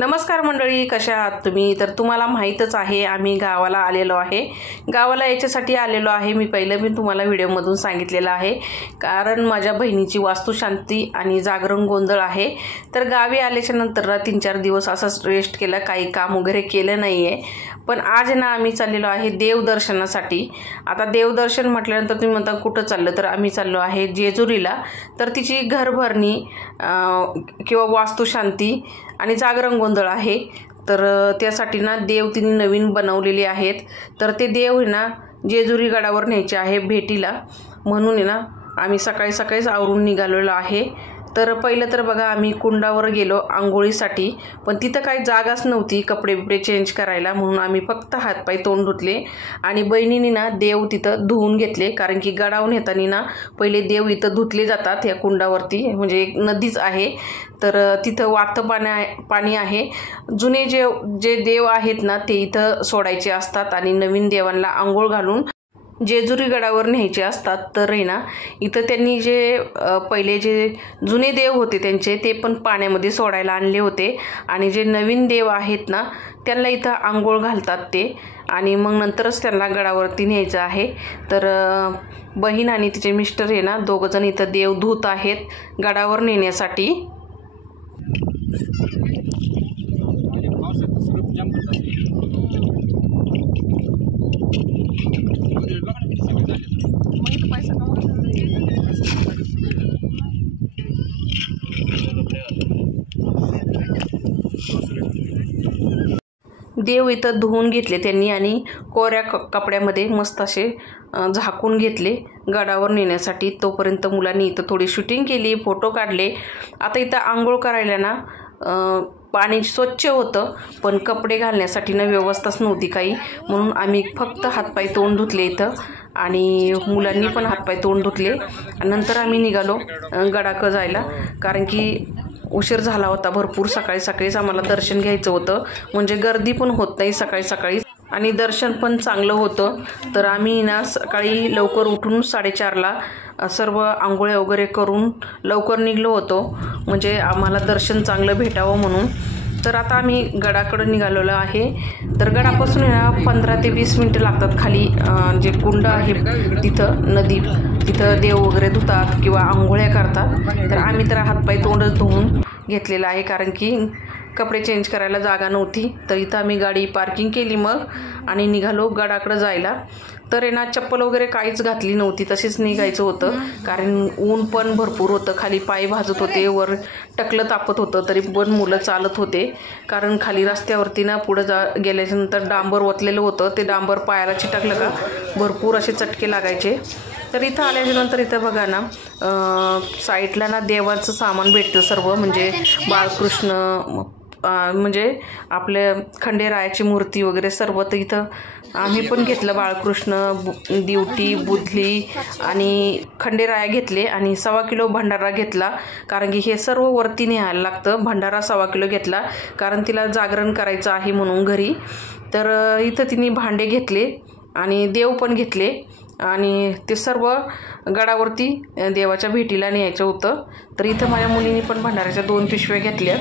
नमस्कार मंडळी, कशा आहात तुम्ही? तर तुम्हाला माहीतच आहे आम्ही गावाला आलेलो आहे. गावाला याच्यासाठी आलेलो आहे, मी पहिलं पण तुम्हाला व्हिडिओमधून सांगितलेलं आहे, कारण माझ्या बहिणीची वास्तुशांती आणि जागरण गोंधळ आहे. तर गावी आल्याच्या नंतर 3-4 दिवस असंच रेस्ट केला, काही काम वगैरे केलं नाही आहे. पण आज ना आम्ही चाललेलो आहे देवदर्शनासाठी. आता देवदर्शन म्हटल्यानंतर तुम्ही म्हणता कुठं चाललं, तर आम्ही चाललो आहे जेजुरीला. तर तिची घरभरणी किंवा वास्तुशांती आणि जागरण गोंधळ आहे. तर त्यासाठी ना देव तिने नवीन बनवलेले आहेत. तर ते देव आहे ना जेजुरी गडावर न्यायचे आहे भेटीला, म्हणून आहे ना आम्ही सकाळी सकाळीच आवरून निघालेलो आहे. तर पहिलं तर बघा आम्ही कुंडावर गेलो आंघोळीसाठी, पण तिथं काही जागाच नव्हती कपडे बिपडे चेंज करायला, म्हणून आम्ही फक्त हातपाय तोंड धुतले आणि बहिणीने ना देव तिथं धुवून घेतले. कारण की गडावून येताना ना पहिले देव इथं धुतले जातात या कुंडावरती, म्हणजे एक नदीच आहे. तर तिथं वाहतं पाणी आहे. जुने जे देव आहेत ना ते इथं सोडायचे असतात आणि नवीन देवांना आंघोळ घालून जेजुरी गडावर न्यायचे असतात. तर आहे ना इथं त्यांनी जे पहिले जे जुने देव होते त्यांचे ते पण पाण्यामध्ये सोडायला आणले होते, आणि जे नवीन देव आहेत ना त्यांना इथं आंघोळ घालतात ते, आणि मग नंतरच त्यांना गडावरती न्यायचं आहे. तर बहीण आणि तिचे मिस्टर आहे ना दोघंजण इथं देव धुत आहेत गडावर नेण्यासाठी. देव इथं धुवून घेतले त्यांनी आणि कोऱ्या कपड्यामध्ये मस्त असे झाकून घेतले गडावर नेण्यासाठी. तोपर्यंत मुलांनी इथं थोडी शूटिंग केली, फोटो काढले. आता इथं आंघोळ करायला ना पाणी स्वच्छ होतं, पण कपडे घालण्यासाठी ना व्यवस्थाच नव्हती काही, म्हणून आम्ही फक्त हातपाय तोंड धुतले इथं, आणि मुलांनी पण हातपाय तोंड धुतले. नंतर आम्ही निघालो गडाकडं जायला, कारण की उशीर झाला होता भरपूर. सकाळी सकाळीच आम्हाला दर्शन घ्यायचं होतं, म्हणजे गर्दी पण होत नाही सकाळी सकाळी आणि दर्शन पण चांगलं होतं. तर आम्ही ना सकाळी लवकर उठून 4:30ला सर्व आंघोळ्या वगैरे करून लवकर निघलो होतो, म्हणजे आम्हाला दर्शन चांगलं भेटावं म्हणून. तर आता आम्ही गडाकडं निघालेलो आहे. तर गडापासून 15 ते 20 मिनटं लागतात. खाली जे कुंड आहे तिथं नदी, तिथं देव वगैरे धुतात किंवा आंघोळ्या करतात. तर आम्ही तर हातपाय तोंडच धुवून घेतलेलं आहे, कारण की कपडे चेंज करायला जागा नव्हती. तर इथं आम्ही गाडी पार्किंग केली मग आणि निघालो गडाकडं जायला. तर आहे ना चप्पल वगैरे काहीच घातली नव्हती, तशीच निघायचं होतं, कारण ऊन पण भरपूर होतं. खाली पाय भाजत होते, वर टकलं तापत होतं, तरी पण मुलं चालत होते, कारण खाली रस्त्यावरती ना पुढं गेल्याच्यानंतर डांबर ओतलेलं होतं. ते डांबर पायाला चिटकलं का भरपूर असे चटके लागायचे. तर इथं आल्याच्यानंतर इथं बघा ना साईडला ना देवाचं सामान भेटतं सर्व, म्हणजे बाळकृष्ण, म्हणजे आपल्या खंडेरायाची मूर्ती वगैरे सर्व. तर इथं आम्ही पण घेतलं बाळकृष्ण, दिवटी, बुधली आणि खंडेराया घेतले, आणि 1.25 किलो भंडारा घेतला, कारण की हे सर्व वरती न्यायला लागतं. भंडारा 1.25 किलो घेतला, कारण तिला जागरण करायचं आहे म्हणून घरी. तर इथं तिने भांडे घेतले आणि देव पण घेतले, आणि ते सर्व गडावरती देवाच्या भेटीला न्यायचं होतं. तर इथं माझ्या मुलींनी पण भंडाऱ्याच्या 2 पिशव्या घेतल्या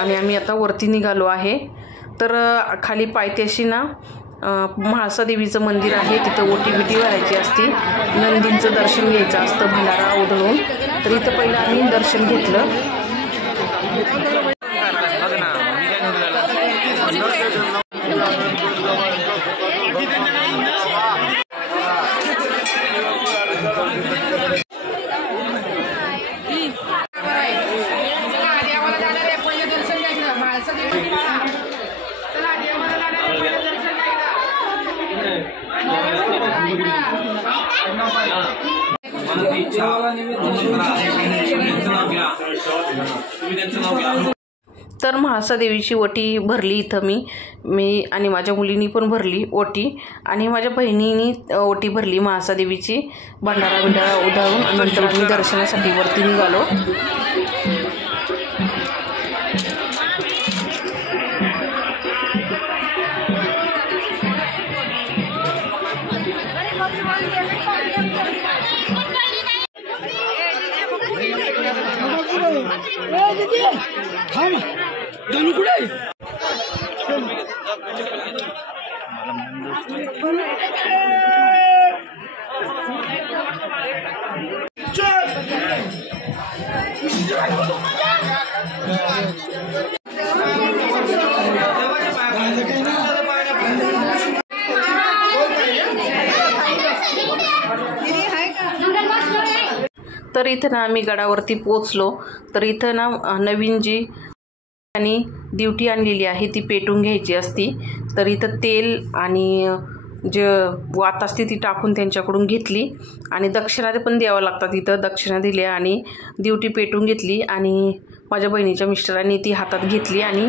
आणि आम्ही आता वरती निघालो आहे. तर खाली पायथ्याशी ना म्हाळसा देवीचं मंदिर आहे, तिथं ओटी बिटी भरायची असती, नंदींचं दर्शन घ्यायचं असतं भंडारा उधळून. तर इथं पहिलं आम्ही दर्शन घेतलं. तर म्हाळसा देवीची ओटी भरली इथं मी आणि माझ्या मुलींनी पण भरली ओटी, आणि माझ्या बहिणीनी ओटी भरली म्हाळसा देवीची भंडारा उधळून. नंतर आम्ही दर्शनासाठी वरती निघालो. थांब धनु कुठे तर इथं ना आम्ही गडावरती पोचलो. तर इथं ना नवीन जी आणि ड्युटी आणलेली आहे ती पेटून घ्यायची असती. तर इथं तेल आणि जे वात असते ती टाकून त्यांच्याकडून घेतली आणि दक्षिणा पण द्यावं लागतात. इथं दक्षिणा दिल्या आणि ड्युटी पेटून घेतली आणि माझ्या बहिणीच्या मिस्टरांनी ती हातात घेतली आणि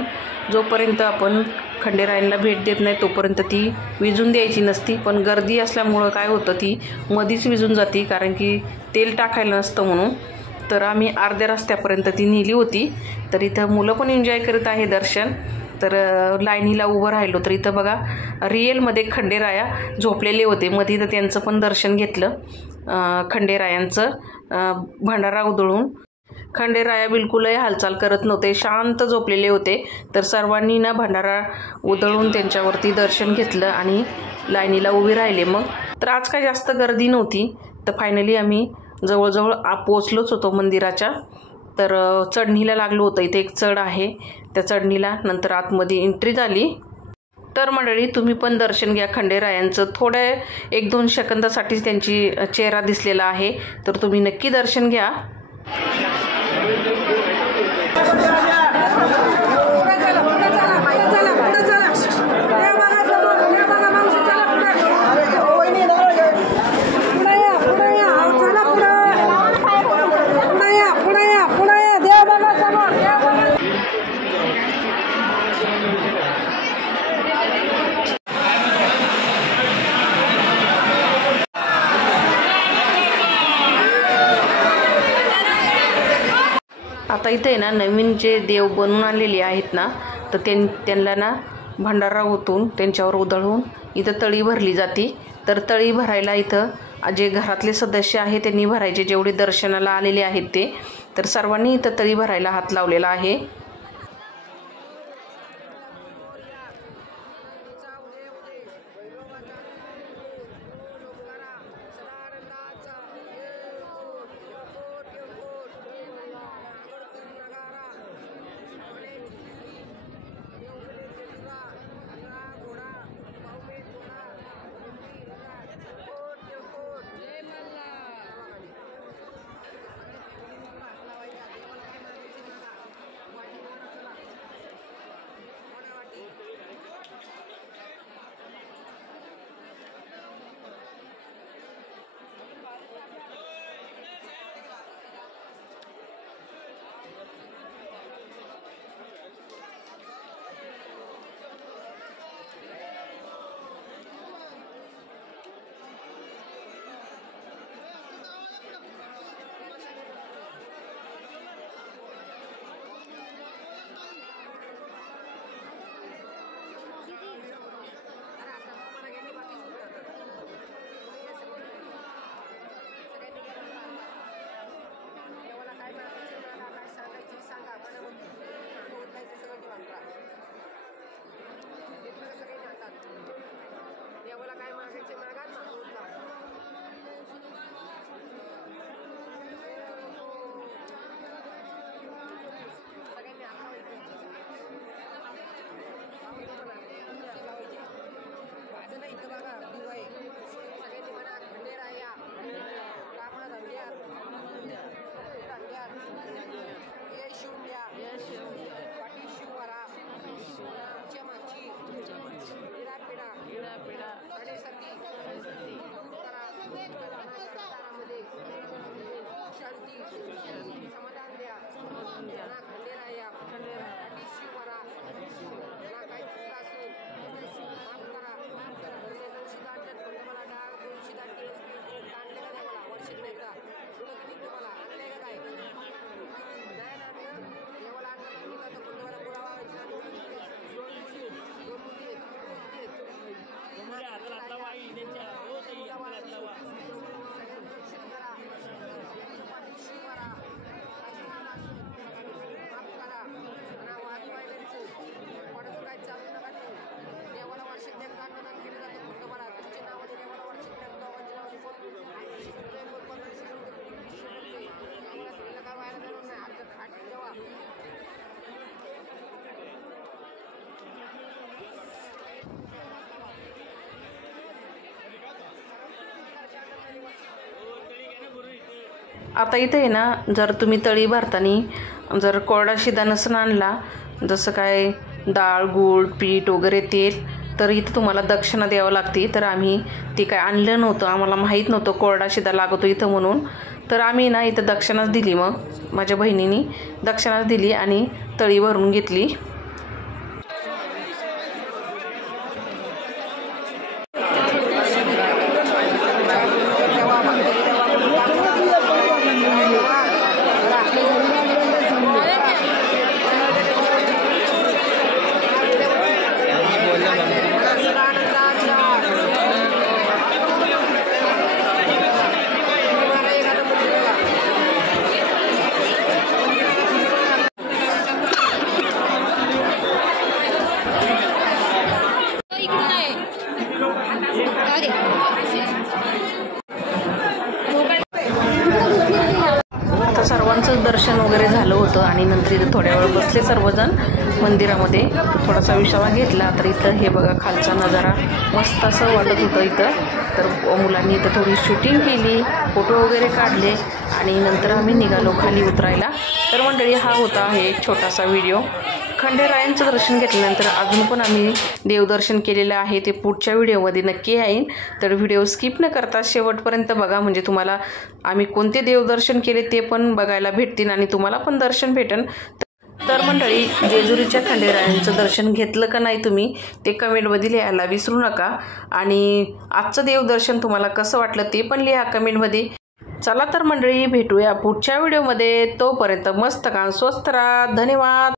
जोपर्यंत आपण खंडेरायांना भेट देत नाही तोपर्यंत ती विजून द्यायची नसती. पण गर्दी असल्यामुळं काय होतं ती मधीच विजून जाती, कारण की तेल टाकायला नसतं म्हणून. तर आम्ही अर्ध्या रस्त्यापर्यंत ती नेली होती. तर इथं मुलं पण एन्जॉय करत आहे दर्शन. तर लाईनीला उभं राहिलो तर इथं बघा रिअलमध्ये खंडेराया झोपलेले होते. मध्ये तर त्यांचं पण दर्शन घेतलं खंडेरायांचं. भंडारा उधळून खंडेराया बिलकुलही हालचाल करत नव्हते, शांत झोपलेले होते. तर सर्वांनी ना भंडारा उधळून त्यांच्यावरती दर्शन घेतलं आणि लाईनीला उभे राहिले. मग तर आज काय जास्त गर्दी नव्हती. तर फायनली आम्ही जवळजवळ पोचलोच होतो मंदिराच्या. तर चढणीला लागलो होतं. इथे एक चढ आहे, त्या चढणीला नंतर आतमध्ये एंट्री झाली. तर मंडळी तुम्ही पण दर्शन घ्या खंडेरायांचं. थोड्या 1-2 सेकंदासाठीच त्यांची चेहरा दिसलेला आहे. तर तुम्ही नक्की दर्शन घ्या. आता इथे ना नवीन जे देव बनवून आणलेले आहेत ना, तर त्यांना ना भंडारा ओतून त्यांच्यावर उधळून इथं तळी भरली जाते. तर तळी भरायला इथं जे घरातले सदस्य आहेत त्यांनी भरायचे, जेवढे दर्शनाला आलेले आहेत ते. तर सर्वांनी इथं तळी भरायला हात लावलेला आहे. आता इथे आहे ना, जर तुम्ही तळी भरताना जर कोरडा शिदा नसून आणला, जसं काय डाळ, गूळ, पीठ वगैरे तेल, तर इथं तुम्हाला दक्षिणा द्यावं लागते. तर आम्ही ते काय आणलं नव्हतं, आम्हाला माहीत नव्हतं कोरडा शिदा लागतो इथं म्हणून. तर आम्ही ना इथं दक्षिणाच दिली. मग माझ्या बहिणीने दक्षिणाच दिली आणि तळी भरून घेतली. आता सर्वांचं दर्शन वगैरे झालं होतं आणि नंतर इथं थोड्या वेळ बसले सर्वजण मंदिरामध्ये, थोडासा विसावा घेतला. तर इथं हे बघा खालचा नजारा मस्त असं वाटत होतं इथं. तर मुलांनी इथं थोडी शूटिंग केली, फोटो वगैरे काढले आणि नंतर आम्ही निघालो खाली उतरायला. तर मंडळी, हा होता एक छोटासा व्हिडिओ. खंडेरायांचं दर्शन घेतल्यानंतर अजून पण आम्ही देवदर्शन केलेलं आहे, ते पुढच्या व्हिडिओमध्ये नक्की येईन. तर व्हिडिओ स्किप न करता शेवटपर्यंत बघा, म्हणजे तुम्हाला आम्ही कोणते देवदर्शन केले ते पण बघायला भेटतील आणि तुम्हाला पण दर्शन भेटेल. तर मंडळी, जेजुरीच्या खंडेरायांचं दर्शन घेतलं का नाही तुम्ही ते कमेंटमध्ये लिहायला विसरू नका. आणि आजचं देवदर्शन तुम्हाला कसं वाटलं ते पण लिहा कमेंटमध्ये. चला तर मंडळी, भेटूया पुढच्या व्हिडिओमध्ये. तोपर्यंत मस्त का स्वस्त राहा. धन्यवाद.